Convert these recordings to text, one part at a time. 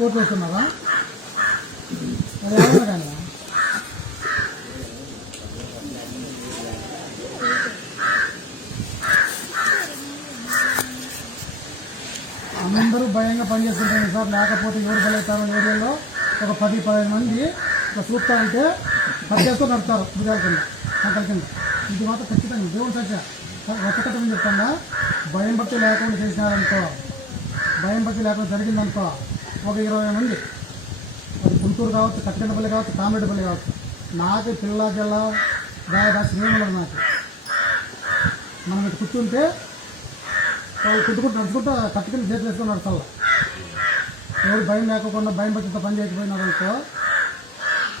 Coat వేస్తున్నారా అందరూ భయంగా పనిచేస్తుంటారు సార్ లేకపోతే ఎవరు బలవుతారు ఏరియాలో? ఒక పది పదిహేను మంది చూస్తా ఉంటే పనిచేస్తూ నడుపుతారు భుజాల కింద సంకల కింద. ఇది మాత్రం ఖచ్చితంగా దేవుని సత్య. ఒక్కటని చెప్తాను భయం భక్తి లేకుండా చేసినారనుకో భయం భక్తి లేకుండా జరిగిందనుకో ఒక ఇరవై మంది. అది గుంటూరు కావచ్చు కట్టెనపల్లి కావచ్చు కామెడపల్లి కావచ్చు. నాకు పిల్ల జిల్ల దాదాపు శ్రీమంలో నాకు. మనం ఇటు కూర్చుంటే వాళ్ళు కుట్టుకుంటూ నడుచుకుంటూ కట్టుకుని చేతులు వేసుకుని నడచాలి ఎవరు భయం లేకుండా భయం పచ్చితో పని చేయకపోయినారు అనుకో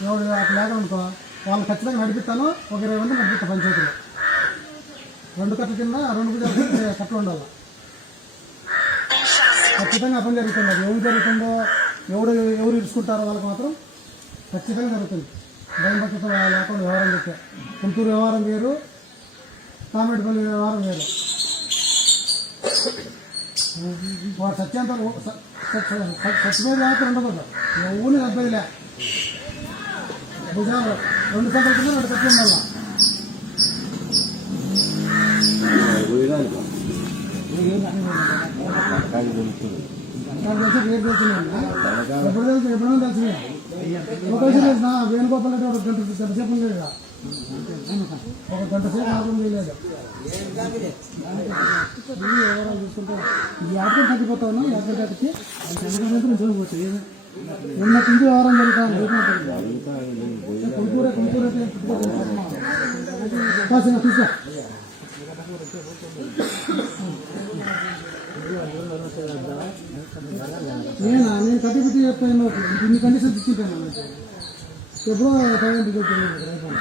ఎవరు అట్లా లేకనుకో వాళ్ళు ఖచ్చితంగా నడిపిస్తాను. ఒక ఇరవై మంది నడిపిస్తాను పంచాయతీలో. రెండు కట్ల కింద రెండు కట్టలు ఉండాలి. ఖచ్చితంగా ఆ పని జరుగుతుంది. అది ఎవరు జరుగుతుందో ఎవడు ఎవరు ఇరుచుకుంటారో వాళ్ళకి మాత్రం ఖచ్చితంగా జరుగుతుంది. భయం పచ్చితో లేకుండా వ్యవహారం చెప్పే గుంటూరు వ్యవహారం వేరు కామెడపల్లి వ్యవహారం వేరు. వాడు సత్యాంత సత్యమైన ఎవరిని తప్పదిలే భుజాలు రెండు సంవత్సరాల కింద రెండు ఉండాలి నాకు వేణుగోపాల్ రెడ్డి ఒక గంట గంట సేపు ఉండేది కదా. ఒక గంట సేపు ఆకుండా లేదు ఈ వివరాలు చూసుకుంటే ఈ ఆటలు తగ్గిపోతాను యాభై తగ్గితే చంద్రబాబు చూడవచ్చు ఉన్నట్టు నుంచి వ్యవహారం జరుగుతాను కుంకూరే కుంకూరే తీసుకో నేనా నేను కట్టి పెట్టి చెప్తాను ఇన్ని కండిషన్స్ ఇచ్చింటాను ఎప్పుడో టైం చెప్పాను